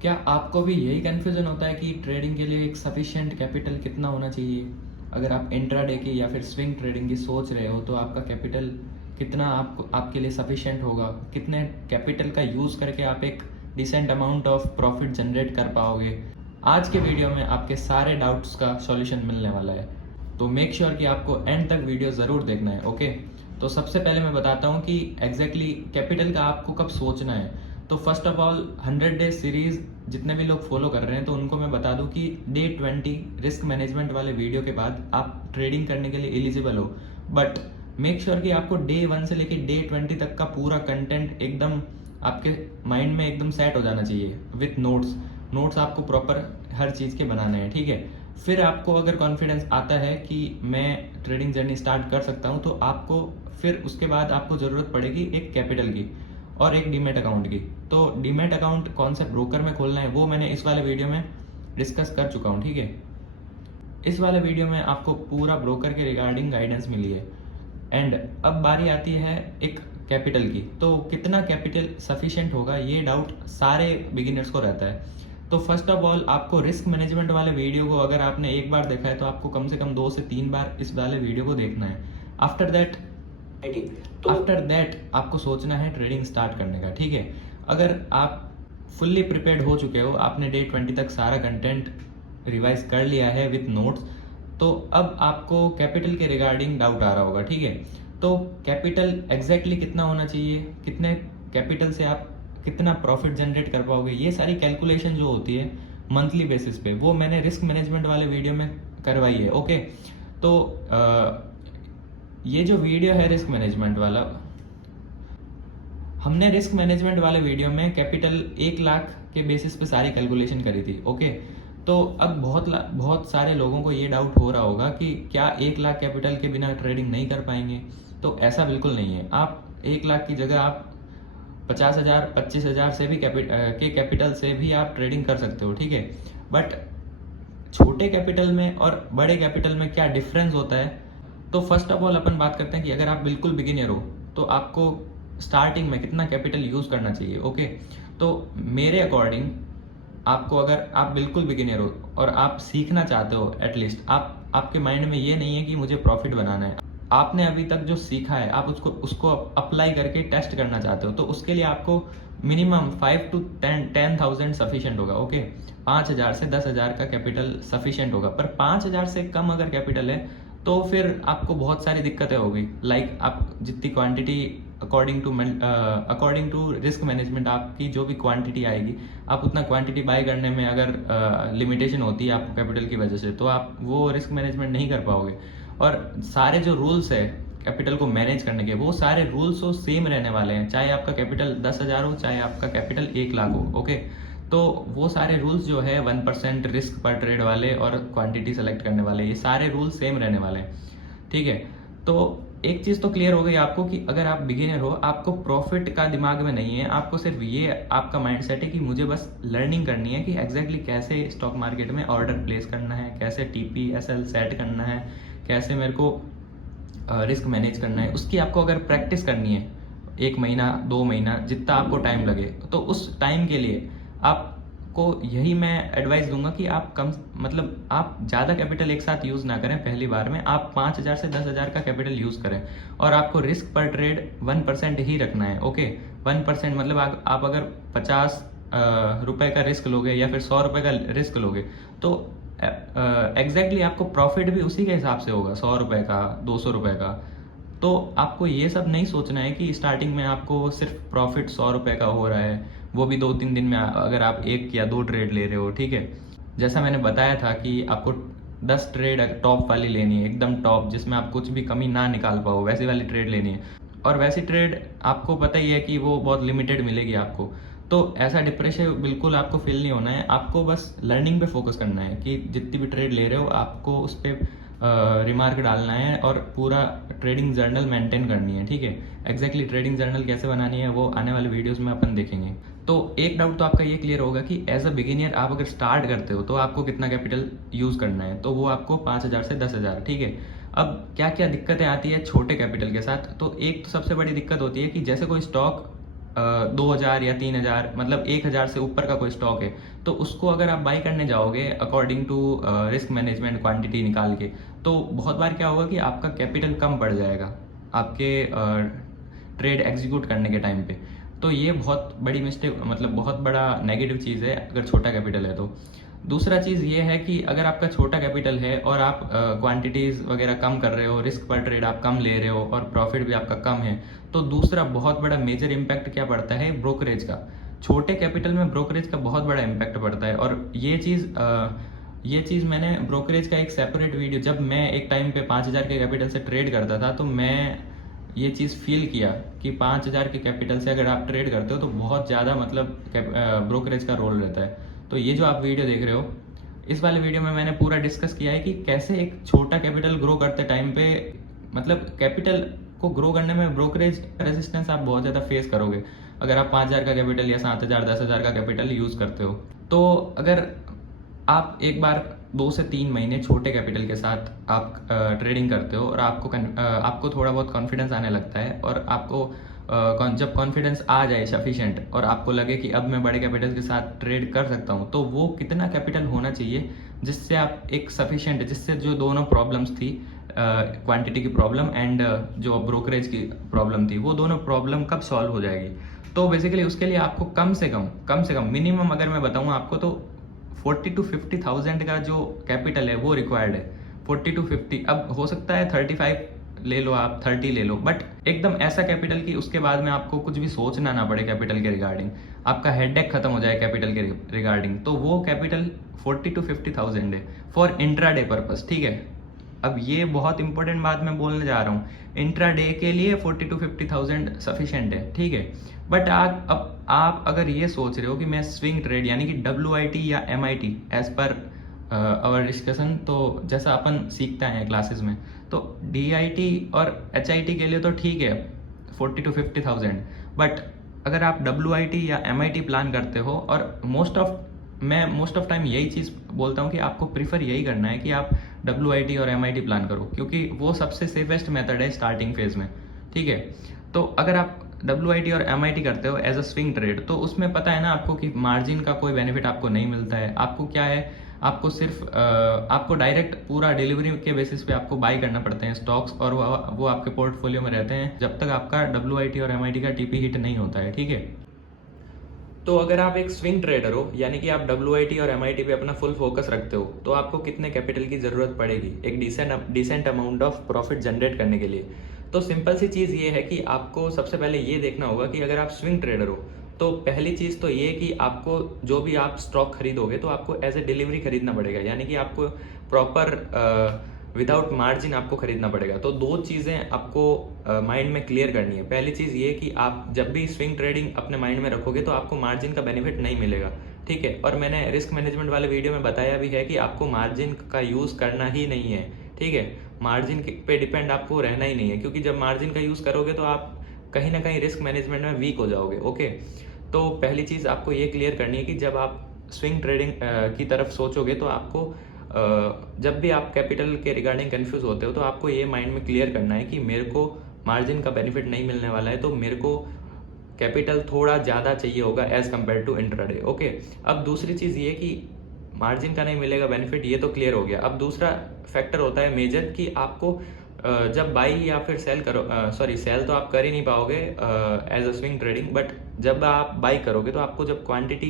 क्या आपको भी यही कन्फ्यूज़न होता है कि ट्रेडिंग के लिए एक सफिशिएंट कैपिटल कितना होना चाहिए? अगर आप इंट्राडे की या फिर स्विंग ट्रेडिंग की सोच रहे हो तो आपका कैपिटल कितना आपको आपके लिए सफिशिएंट होगा? कितने कैपिटल का यूज़ करके आप एक decent amount of profit generate कर पाओगे? आज के वीडियो में आपके सारे डाउट्स का सॉल्यूशन मिलने वाला है, तो मेक श्योर कि आपको एंड तक वीडियो ज़रूर देखना है। ओके, तो सबसे पहले मैं बताता हूँ कि एग्जैक्टली कैपिटल का आपको कब सोचना है। तो first of all 100 day series जितने भी लोग फॉलो कर रहे हैं तो उनको मैं बता दूं कि डे 20 रिस्क मैनेजमेंट वाले वीडियो के बाद आप ट्रेडिंग करने के लिए एलिजिबल हो। बट मेक श्योर कि आपको डे 1 से लेके डे 20 तक का पूरा कंटेंट एकदम आपके माइंड में एकदम सेट हो जाना चाहिए विथ नोट्स। नोट्स आपको प्रॉपर हर चीज़ के बनाने हैं, ठीक है। फिर आपको अगर कॉन्फिडेंस आता है कि मैं ट्रेडिंग जर्नी स्टार्ट कर सकता हूँ तो आपको फिर उसके बाद आपको ज़रूरत पड़ेगी एक कैपिटल की और एक डीमेट अकाउंट की। तो डीमेट अकाउंट कौन से ब्रोकर में खोलना है वो मैंने इस वाले वीडियो में डिस्कस कर चुका हूँ, ठीक है। इस वाले वीडियो में आपको पूरा ब्रोकर के रिगार्डिंग गाइडेंस मिली है। एंड अब बारी आती है एक कैपिटल की। तो कितना कैपिटल सफिशिएंट होगा ये डाउट सारे बिगिनर्स को रहता है। तो फर्स्ट ऑफ ऑल आपको रिस्क मैनेजमेंट वाले वीडियो को अगर आपने एक बार देखा है तो आपको कम से कम 2 से 3 बार इस वाले वीडियो को देखना है। आफ्टर दैट आपको सोचना है ट्रेडिंग स्टार्ट करने का, ठीक है। अगर आप फुल्ली प्रिपेयर्ड हो चुके हो, आपने डे 20 तक सारा कंटेंट रिवाइज कर लिया है विथ नोट्स, तो अब आपको कैपिटल के रिगार्डिंग डाउट आ रहा होगा, ठीक है। तो कैपिटल एग्जैक्टली कितना होना चाहिए, कितने कैपिटल से आप कितना प्रॉफिट जनरेट कर पाओगे, ये सारी कैलकुलेशन जो होती है मंथली बेसिस पे वो मैंने रिस्क मैनेजमेंट वाले वीडियो में करवाई है। ओके, तो ये जो वीडियो है रिस्क मैनेजमेंट वाला, हमने रिस्क मैनेजमेंट वाले वीडियो में कैपिटल 1 लाख के बेसिस पे सारी कैलकुलेशन करी थी। ओके, तो अब बहुत सारे लोगों को ये डाउट हो रहा होगा कि क्या 1 लाख कैपिटल के बिना ट्रेडिंग नहीं कर पाएंगे। तो ऐसा बिल्कुल नहीं है। आप 1 लाख की जगह आप 50,000 25,000 से भी कैपिटल से भी आप ट्रेडिंग कर सकते हो, ठीक है। बट छोटे कैपिटल में और बड़े कैपिटल में क्या डिफरेंस होता है, तो फर्स्ट ऑफ ऑल अपन बात करते हैं कि अगर आप बिल्कुल बिगिनर हो तो आपको स्टार्टिंग में कितना कैपिटल यूज़ करना चाहिए। ओके, तो मेरे अकॉर्डिंग आपको, अगर आप बिल्कुल बिगिनर हो और आप सीखना चाहते हो, एटलीस्ट आपके माइंड में ये नहीं है कि मुझे प्रॉफिट बनाना है, आपने अभी तक जो सीखा है आप उसको अप्लाई करके टेस्ट करना चाहते हो, तो उसके लिए आपको मिनिमम 5 to 10,000 सफिशिएंट होगा। ओके, 5,000 से 10,000 का कैपिटल सफिशिएंट होगा। पर 5,000 से कम अगर कैपिटल है तो फिर आपको बहुत सारी दिक्कतें होगी। लाइक आप जितनी quantity according to risk management आपकी जो भी क्वांटिटी आएगी, आप उतना क्वांटिटी बाय करने में अगर लिमिटेशन होती है आपको कैपिटल की वजह से, तो आप वो रिस्क मैनेजमेंट नहीं कर पाओगे। और सारे जो रूल्स है कैपिटल को मैनेज करने के, वो सारे रूल्स वो सेम रहने वाले हैं, चाहे आपका कैपिटल 10,000 हो, चाहे आपका कैपिटल 1 लाख हो। ओके, तो वो सारे रूल्स जो है 1% रिस्क पर ट्रेड वाले और क्वांटिटी सेलेक्ट करने वाले, ये सारे रूल्स सेम रहने वाले हैं, ठीक है। तो एक चीज़ तो क्लियर हो गई आपको कि अगर आप बिगिनर हो, आपको प्रॉफिट का दिमाग में नहीं है, आपको सिर्फ ये आपका माइंडसेट है कि मुझे बस लर्निंग करनी है कि एग्जैक्टली कैसे स्टॉक मार्केट में ऑर्डर प्लेस करना है, कैसे TP/SL सेट करना है, कैसे मेरे को रिस्क मैनेज करना है। उसकी आपको अगर प्रैक्टिस करनी है 1 महीना 2 महीना जितना आपको टाइम लगे, तो उस टाइम के लिए आपको यही मैं एडवाइस दूंगा कि आप आप ज़्यादा कैपिटल एक साथ यूज़ ना करें। पहली बार में आप 5,000 से 10,000 का कैपिटल यूज़ करें और आपको रिस्क पर ट्रेड 1% ही रखना है। ओके, 1% मतलब आप अगर 50 रुपए का रिस्क लोगे या फिर 100 रुपए का रिस्क लोगे तो एग्जैक्टली आपको प्रॉफिट भी उसी के हिसाब से होगा, 100 रुपए का, 200 रुपए का। तो आपको ये सब नहीं सोचना है कि स्टार्टिंग में आपको सिर्फ प्रॉफिट 100 रुपए का हो रहा है, वो भी 2-3 दिन में, अगर आप 1 या 2 ट्रेड ले रहे हो, ठीक है। जैसा मैंने बताया था कि आपको 10 ट्रेड टॉप वाली लेनी है, एकदम टॉप, जिसमें आप कुछ भी कमी ना निकाल पाओ, वैसी वाली ट्रेड लेनी है। और वैसी ट्रेड आपको पता ही है कि वो बहुत लिमिटेड मिलेगी आपको। तो ऐसा डिप्रेशन बिल्कुल आपको फील नहीं होना है, आपको बस लर्निंग पे फोकस करना है कि जितनी भी ट्रेड ले रहे हो आपको उस पर रिमार्क डालना है और पूरा ट्रेडिंग जर्नल मेंटेन करनी है, ठीक है। एग्जैक्टली ट्रेडिंग जर्नल कैसे बनानी है वो आने वाले वीडियोस में अपन देखेंगे। तो एक डाउट तो आपका ये क्लियर होगा कि एज अ बिगिनियर आप अगर स्टार्ट करते हो तो आपको कितना कैपिटल यूज़ करना है, तो वो आपको 5,000 से 10,000, ठीक है। अब क्या क्या दिक्कतें आती है छोटे कैपिटल के साथ, तो एक तो सबसे बड़ी दिक्कत होती है कि जैसे कोई स्टॉक 2000 या 3000 मतलब 1000 से ऊपर का कोई स्टॉक है, तो उसको अगर आप बाई करने जाओगे according to risk management quantity निकाल के, तो बहुत बार क्या होगा कि आपका कैपिटल कम पड़ जाएगा आपके ट्रेड एग्जीक्यूट करने के टाइम पे। तो ये बहुत बड़ी मिस्टेक, मतलब बहुत बड़ा नेगेटिव चीज़ है अगर छोटा कैपिटल है तो। दूसरा चीज़ ये है कि अगर आपका छोटा कैपिटल है और आप क्वांटिटीज़ वगैरह कम कर रहे हो, रिस्क पर ट्रेड आप कम ले रहे हो और प्रॉफिट भी आपका कम है, तो दूसरा बहुत बड़ा मेजर इम्पैक्ट क्या पड़ता है, ब्रोकरेज का। छोटे कैपिटल में ब्रोकरेज का बहुत बड़ा इम्पैक्ट पड़ता है। और ये चीज़ मैंने ब्रोकरेज का एक सेपरेट वीडियो, जब मैं एक टाइम पे 5000 के कैपिटल से ट्रेड करता था, तो मैं ये चीज़ फील किया कि 5000 के कैपिटल से अगर आप ट्रेड करते हो तो बहुत ज़्यादा मतलब ब्रोकरेज का रोल रहता है। तो ये जो आप वीडियो देख रहे हो, इस वाले वीडियो में मैंने पूरा डिस्कस किया है कि कैसे एक छोटा कैपिटल ग्रो करते टाइम पे, मतलब कैपिटल को ग्रो करने में ब्रोकरेज रेजिस्टेंस आप बहुत ज़्यादा फेस करोगे अगर आप 5000 का कैपिटल या 7000 10,000 का कैपिटल यूज़ करते हो। तो अगर आप एक बार 2 से 3 महीने छोटे कैपिटल के साथ आप ट्रेडिंग करते हो और आपको थोड़ा बहुत कॉन्फिडेंस आने लगता है, और आपको जब कॉन्फिडेंस आ जाए सफिशिएंट और आपको लगे कि अब मैं बड़े कैपिटल के साथ ट्रेड कर सकता हूँ, तो वो कितना कैपिटल होना चाहिए जिससे आप एक सफिशिएंट, जिससे जो दोनों प्रॉब्लम्स थी, क्वांटिटी की प्रॉब्लम एंड जो ब्रोकरेज की प्रॉब्लम थी, वो दोनों प्रॉब्लम कब सॉल्व हो जाएगी। तो बेसिकली उसके लिए आपको कम से कम मिनिमम अगर मैं बताऊँ आपको, तो 40 to 50,000 का जो कैपिटल है वो रिक्वायर्ड है। 40 to 50, अब हो सकता है 35 ले लो, आप 30 ले लो, बट एकदम ऐसा कैपिटल कि उसके बाद में आपको कुछ भी सोचना ना पड़े कैपिटल के रिगार्डिंग, आपका हेडेक खत्म हो जाए कैपिटल के रिगार्डिंग। तो वो कैपिटल 40 to 50,000 है फॉर इंट्राडे पर्पस, ठीक है। अब ये बहुत इंपॉर्टेंट बात मैं बोलने जा रहा हूँ, इंट्राडे के लिए 40 to 50,000 सफिशिएंट है, ठीक है। बट आप अगर ये सोच रहे हो कि मैं स्विंग ट्रेड यानी कि WIT या MIT as per our discussion, तो जैसा अपन सीखते हैं क्लासेस में, तो DIT और HIT के लिए तो ठीक है 40 to 50,000, बट अगर आप WIT या MIT प्लान करते हो, और मैं मोस्ट ऑफ टाइम यही चीज़ बोलता हूँ कि आपको प्रीफर यही करना है कि आप WIT और MIT प्लान करो, क्योंकि वो सबसे सेफेस्ट मेथड है स्टार्टिंग फेज में, ठीक है। तो अगर आप WIT और MIT करते हो एज अ स्विंग ट्रेड, तो उसमें पता है ना आपको कि मार्जिन का कोई बेनिफिट आपको नहीं मिलता है। आपको क्या है, आपको सिर्फ आपको डायरेक्ट पूरा डिलीवरी के बेसिस पे आपको बाई करना पड़ते हैं स्टॉक्स, और वो आपके पोर्टफोलियो में रहते हैं जब तक आपका WIT और MIT का TP हिट नहीं होता है, ठीक है। तो अगर आप एक स्विंग ट्रेडर हो, यानी कि आप WIT और MIT पे अपना फुल फोकस रखते हो, तो आपको कितने कैपिटल की ज़रूरत पड़ेगी एक decent amount of profit generate करने के लिए। तो सिंपल सी चीज़ ये है कि आपको सबसे पहले ये देखना होगा कि अगर आप स्विंग ट्रेडर हो, तो पहली चीज़ तो ये कि आपको जो भी आप स्टॉक खरीदोगे तो आपको एज ए डिलीवरी खरीदना पड़ेगा, यानी कि आपको प्रॉपर विदाउट मार्जिन आपको खरीदना पड़ेगा। तो दो चीज़ें आपको माइंड में क्लियर करनी है। पहली चीज़ ये कि आप जब भी स्विंग ट्रेडिंग अपने माइंड में रखोगे तो आपको मार्जिन का बेनिफिट नहीं मिलेगा, ठीक है। और मैंने रिस्क मैनेजमेंट वाले वीडियो में बताया भी है कि आपको मार्जिन का यूज़ करना ही नहीं है, ठीक है। मार्जिन पे डिपेंड आपको रहना ही नहीं है, क्योंकि जब मार्जिन का यूज़ करोगे तो आप कहीं ना कहीं रिस्क मैनेजमेंट में वीक हो जाओगे, ओके। तो पहली चीज़ आपको ये क्लियर करनी है कि जब आप स्विंग ट्रेडिंग की तरफ सोचोगे तो आपको जब भी आप कैपिटल के रिगार्डिंग कंफ्यूज होते हो तो आपको ये माइंड में क्लियर करना है कि मेरे को मार्जिन का बेनिफिट नहीं मिलने वाला है, तो मेरे को कैपिटल थोड़ा ज़्यादा चाहिए होगा as compare to intraday, okay. अब दूसरी चीज़ ये कि मार्जिन का नहीं मिलेगा बेनिफिट, ये तो क्लियर हो गया। अब दूसरा फैक्टर होता है मेजर कि आपको जब बाई या फिर सेल करो, सेल तो आप कर ही नहीं पाओगे as a swing trading, but जब आप बाई करोगे तो आपको जब quantity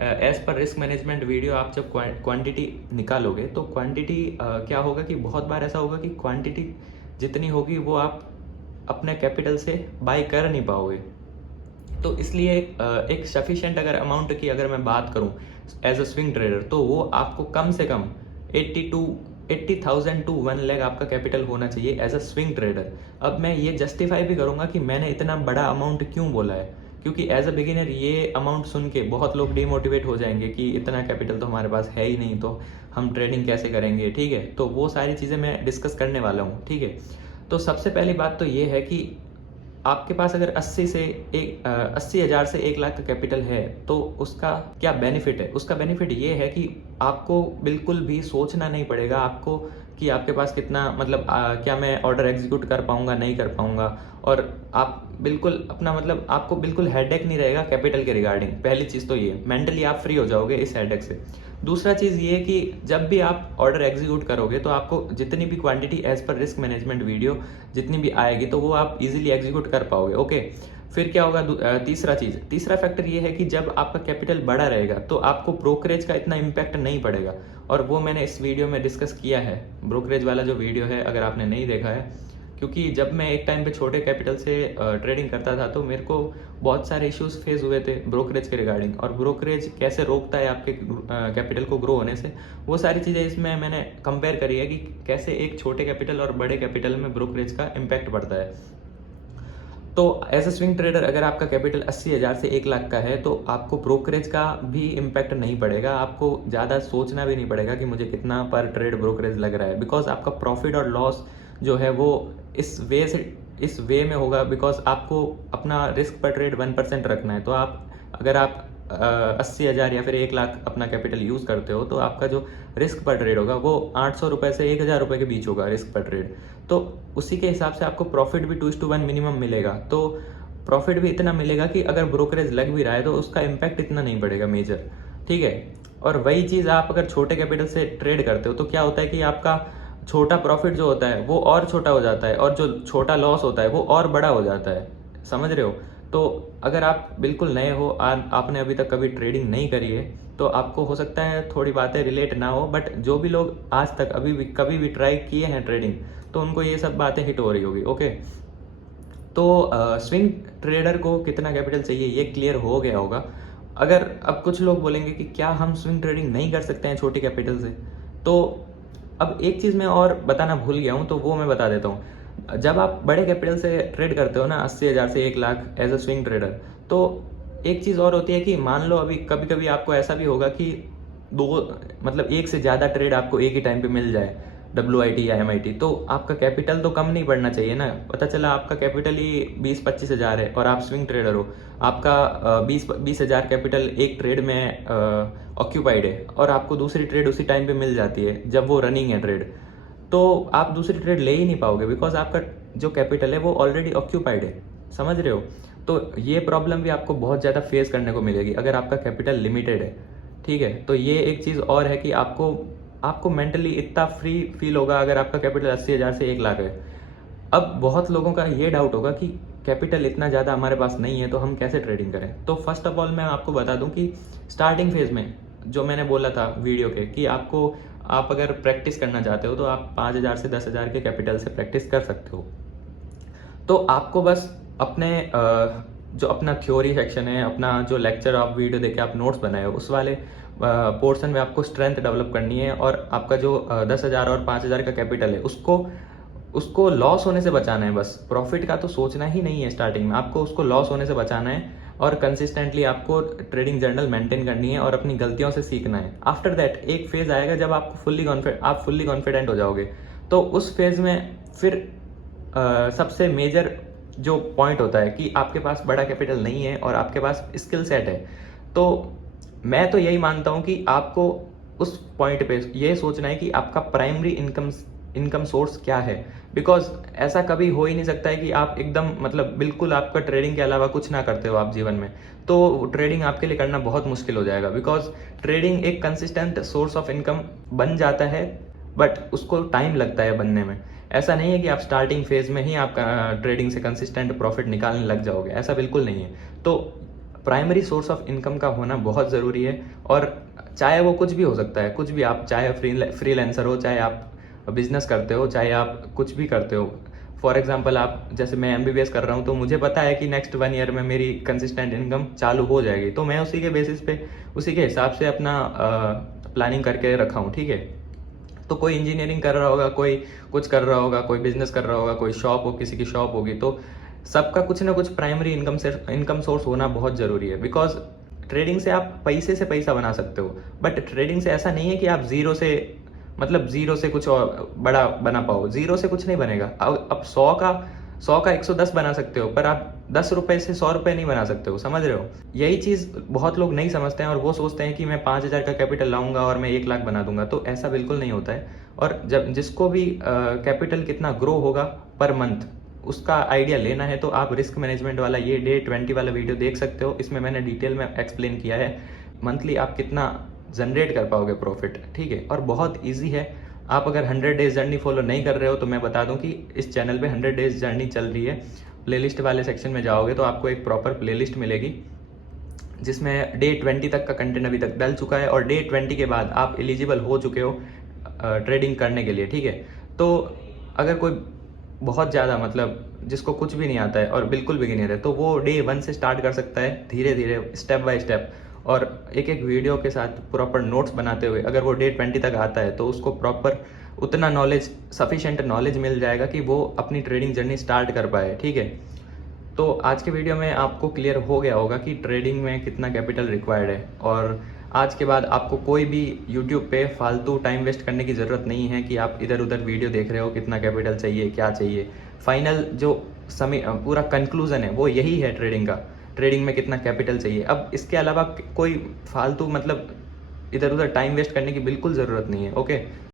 as per risk management video, आप जब क्वांटिटी निकालोगे तो क्वांटिटी क्या होगा कि बहुत बार ऐसा होगा कि क्वांटिटी जितनी होगी वो आप अपने कैपिटल से बाई कर नहीं पाओगे। तो इसलिए एक सफिशिएंट अगर अमाउंट की अगर मैं बात करूं एज अ स्विंग ट्रेडर, तो वो आपको कम से कम 80,000 to 1 लाख आपका कैपिटल होना चाहिए एज अ स्विंग ट्रेडर। अब मैं ये जस्टिफाई भी करूंगा कि मैंने इतना बड़ा अमाउंट क्यों बोला है, क्योंकि एज अ बिगिनर ये अमाउंट सुन के बहुत लोग डिमोटिवेट हो जाएंगे कि इतना कैपिटल तो हमारे पास है ही नहीं, तो हम ट्रेडिंग कैसे करेंगे, ठीक है। तो वो सारी चीज़ें मैं डिस्कस करने वाला हूँ, ठीक है। तो सबसे पहली बात तो ये है कि आपके पास अगर 80,000 से 1 लाख का कैपिटल है तो उसका क्या बेनिफिट है। उसका बेनिफिट ये है कि आपको बिल्कुल भी सोचना नहीं पड़ेगा आपको कि आपके पास कितना मतलब क्या मैं ऑर्डर एग्जीक्यूट कर पाऊंगा नहीं कर पाऊंगा, और आप बिल्कुल अपना मतलब आपको बिल्कुल हेडेक नहीं रहेगा कैपिटल के रिगार्डिंग। पहली चीज़ तो ये, मेंटली आप फ्री हो जाओगे इस हेडेक से। दूसरा चीज़ ये कि जब भी आप ऑर्डर एग्जीक्यूट करोगे तो आपको जितनी भी quantity as per risk management video जितनी भी आएगी तो वो आप इजीली एग्जीक्यूट कर पाओगे। ओके, फिर क्या होगा, तीसरा फैक्टर ये है कि जब आपका कैपिटल बड़ा रहेगा तो आपको ब्रोकरेज का इतना इम्पैक्ट नहीं पड़ेगा, और वो मैंने इस वीडियो में डिस्कस किया है, ब्रोकरेज वाला जो वीडियो है अगर आपने नहीं देखा है। क्योंकि जब मैं एक टाइम पे छोटे कैपिटल से ट्रेडिंग करता था तो मेरे को बहुत सारे इश्यूज फेस हुए थे ब्रोकरेज के रिगार्डिंग, और ब्रोकरेज कैसे रोकता है आपके कैपिटल को ग्रो होने से, वो सारी चीज़ें इसमें मैंने कंपेयर करी है कि कैसे एक छोटे कैपिटल और बड़े कैपिटल में ब्रोकरेज का इम्पैक्ट पड़ता है। तो एज अ स्विंग ट्रेडर अगर आपका कैपिटल 80,000 से 1 लाख का है तो आपको ब्रोकरेज का भी इम्पैक्ट नहीं पड़ेगा, आपको ज़्यादा सोचना भी नहीं पड़ेगा कि मुझे कितना पर ट्रेड ब्रोकरेज लग रहा है, बिकॉज आपका प्रॉफिट और लॉस जो है वो इस वे में होगा, बिकॉज आपको अपना रिस्क पर ट्रेड 1% रखना है। तो अगर आप 80,000 या फिर 1 लाख अपना कैपिटल यूज़ करते हो तो आपका जो रिस्क पर ट्रेड होगा वो 800 रुपये से 1,000 रुपये के बीच होगा रिस्क पर ट्रेड। तो उसी के हिसाब से आपको प्रॉफिट भी 2:1 मिनिमम मिलेगा। तो प्रॉफिट भी इतना मिलेगा कि अगर ब्रोकरेज लग भी रहा है तो उसका इम्पैक्ट इतना नहीं पड़ेगा मेजर, ठीक है। और वही चीज़ आप अगर छोटे कैपिटल से ट्रेड करते हो तो क्या होता है कि आपका छोटा प्रॉफिट जो होता है वो और छोटा हो जाता है, और जो छोटा लॉस होता है वो और बड़ा हो जाता है, समझ रहे हो। तो अगर आप बिल्कुल नए हो, आपने अभी तक कभी ट्रेडिंग नहीं करी है, तो आपको हो सकता है थोड़ी बातें रिलेट ना हो, बट जो भी लोग आज तक कभी भी ट्राई किए हैं ट्रेडिंग तो उनको ये सब बातें हिट हो रही होगी। ओके, तो स्विंग ट्रेडर को कितना कैपिटल चाहिए ये क्लियर हो गया होगा। अगर अब कुछ लोग बोलेंगे कि क्या हम स्विंग ट्रेडिंग नहीं कर सकते हैं छोटी कैपिटल से, तो अब एक चीज़ मैं और बताना भूल गया हूँ, तो वो मैं बता देता हूँ। जब आप बड़े कैपिटल से ट्रेड करते हो ना, 80,000 से 1 lakh as a swing trader, तो एक चीज़ और होती है कि मान लो अभी कभी कभी आपको ऐसा भी होगा कि मतलब एक से ज़्यादा ट्रेड आपको एक ही टाइम पे मिल जाए, WIT या MIT, तो आपका कैपिटल तो कम नहीं बढ़ना चाहिए ना। पता चला आपका कैपिटल ही 20-25 हज़ार है और आप स्विंग ट्रेडर हो, आपका 20 हज़ार कैपिटल एक ट्रेड में ऑक्यूपाइड है, और आपको दूसरी ट्रेड उसी टाइम पे मिल जाती है जब वो रनिंग है ट्रेड, तो आप दूसरी ट्रेड ले ही नहीं पाओगे, बिकॉज आपका जो कैपिटल है वो ऑलरेडी ऑक्यूपाइड है, समझ रहे हो। तो ये प्रॉब्लम भी आपको बहुत ज़्यादा फेस करने को मिलेगी अगर आपका कैपिटल लिमिटेड है, ठीक है। तो ये एक चीज़ और है कि आपको मेंटली इतना फ्री फील होगा अगर आपका कैपिटल 80,000 से 1 लाख है। अब बहुत लोगों का ये डाउट होगा कि कैपिटल इतना ज़्यादा हमारे पास नहीं है तो हम कैसे ट्रेडिंग करें। तो फर्स्ट ऑफ ऑल मैं आपको बता दूं कि स्टार्टिंग फेज में जो मैंने बोला था वीडियो के कि आप अगर प्रैक्टिस करना चाहते हो तो आप 5,000 से 10,000 के कैपिटल से प्रैक्टिस कर सकते हो। तो आपको बस अपने जो अपना थ्योरी सेक्शन है, अपना जो लेक्चर आप वीडियो देख के आप नोट्स बनाए हो उस वाले पोर्शन में आपको स्ट्रेंथ डेवलप करनी है, और आपका जो 10,000 और 5,000 का कैपिटल है उसको लॉस होने से बचाना है। बस प्रॉफिट का तो सोचना ही नहीं है स्टार्टिंग में, आपको उसको लॉस होने से बचाना है, और कंसिस्टेंटली आपको ट्रेडिंग जर्नल मेंटेन करनी है और अपनी गलतियों से सीखना है। आफ्टर दैट एक फेज आएगा जब आपको फुल्ली कॉन्फिडेंट हो जाओगे, तो उस फेज में फिर सबसे मेजर जो पॉइंट होता है कि आपके पास बड़ा कैपिटल नहीं है और आपके पास स्किल सेट है। तो मैं तो यही मानता हूँ कि आपको उस पॉइंट पे ये सोचना है कि आपका प्राइमरी इनकम सोर्स क्या है, बिकॉज ऐसा कभी हो ही नहीं सकता है कि आप एकदम मतलब बिल्कुल आपका ट्रेडिंग के अलावा कुछ ना करते हो आप जीवन में, तो ट्रेडिंग आपके लिए करना बहुत मुश्किल हो जाएगा। बिकॉज ट्रेडिंग एक कंसिस्टेंट सोर्स ऑफ इनकम बन जाता है, बट उसको टाइम लगता है बनने में। ऐसा नहीं है कि आप स्टार्टिंग फेज में ही आप ट्रेडिंग से कंसिस्टेंट प्रॉफिट निकालने लग जाओगे, ऐसा बिल्कुल नहीं है। तो प्राइमरी सोर्स ऑफ इनकम का होना बहुत ज़रूरी है, और चाहे वो कुछ भी हो सकता है, कुछ भी, आप चाहे फ्रीलांसर हो, चाहे आप बिजनेस करते हो, चाहे आप कुछ भी करते हो। फॉर एग्जाम्पल आप जैसे मैं MBBS कर रहा हूँ, तो मुझे पता है कि नेक्स्ट 1 ईयर में मेरी कंसिस्टेंट इनकम चालू हो जाएगी, तो मैं उसी के बेसिस पे उसी के हिसाब से अपना प्लानिंग करके रखा हूँ, ठीक है। तो कोई इंजीनियरिंग कर रहा होगा, कोई कुछ कर रहा होगा, कोई बिजनेस कर रहा होगा, कोई शॉप हो, किसी की शॉप होगी, तो सबका कुछ ना कुछ प्राइमरी इनकम सोर्स होना बहुत ज़रूरी है। बिकॉज ट्रेडिंग से आप पैसे से पैसा बना सकते हो, बट ट्रेडिंग से ऐसा नहीं है कि आप जीरो से कुछ और बड़ा बना पाओ। जीरो से कुछ नहीं बनेगा। अब 100 का 100 का 110 बना सकते हो, पर आप 10 रुपए से 100 रुपए नहीं बना सकते हो, समझ रहे हो? यही चीज़ बहुत लोग नहीं समझते हैं और वो सोचते हैं कि मैं 5,000 का कैपिटल लाऊंगा और मैं 1 लाख बना दूंगा, तो ऐसा बिल्कुल नहीं होता है। और जब जिसको भी कैपिटल कितना ग्रो होगा पर मंथ, उसका आइडिया लेना है तो आप रिस्क मैनेजमेंट वाला ये डे 20 वाला वीडियो देख सकते हो। इसमें मैंने डिटेल में एक्सप्लेन किया है मंथली आप कितना जनरेट कर पाओगे प्रॉफिट, ठीक है? और बहुत ईजी है। आप अगर 100 डेज जर्नी फॉलो नहीं कर रहे हो तो मैं बता दूं कि इस चैनल पे 100 डेज जर्नी चल रही है। प्लेलिस्ट वाले सेक्शन में जाओगे तो आपको एक प्रॉपर प्लेलिस्ट मिलेगी जिसमें डे 20 तक का कंटेंट अभी तक डल चुका है और डे 20 के बाद आप एलिजिबल हो चुके हो ट्रेडिंग करने के लिए, ठीक है? तो अगर कोई बहुत ज़्यादा मतलब जिसको कुछ भी नहीं आता है और बिल्कुल बिगिनर है, तो वो डे 1 से स्टार्ट कर सकता है, धीरे धीरे स्टेप बाय स्टेप, और एक एक वीडियो के साथ प्रॉपर नोट्स बनाते हुए अगर वो डे 20 तक आता है तो उसको प्रॉपर उतना नॉलेज, सफिशेंट नॉलेज मिल जाएगा कि वो अपनी ट्रेडिंग जर्नी स्टार्ट कर पाए, ठीक है? तो आज के वीडियो में आपको क्लियर हो गया होगा कि ट्रेडिंग में कितना कैपिटल रिक्वायर्ड है, और आज के बाद आपको कोई भी यूट्यूब पे फालतू टाइम वेस्ट करने की ज़रूरत नहीं है कि आप इधर उधर वीडियो देख रहे हो कितना कैपिटल चाहिए, क्या चाहिए। फाइनल जो समय पूरा कंक्लूजन है वो यही है ट्रेडिंग का, ट्रेडिंग में कितना कैपिटल चाहिए। अब इसके अलावा कोई फालतू मतलब इधर उधर टाइम वेस्ट करने की बिल्कुल ज़रूरत नहीं है, ओके?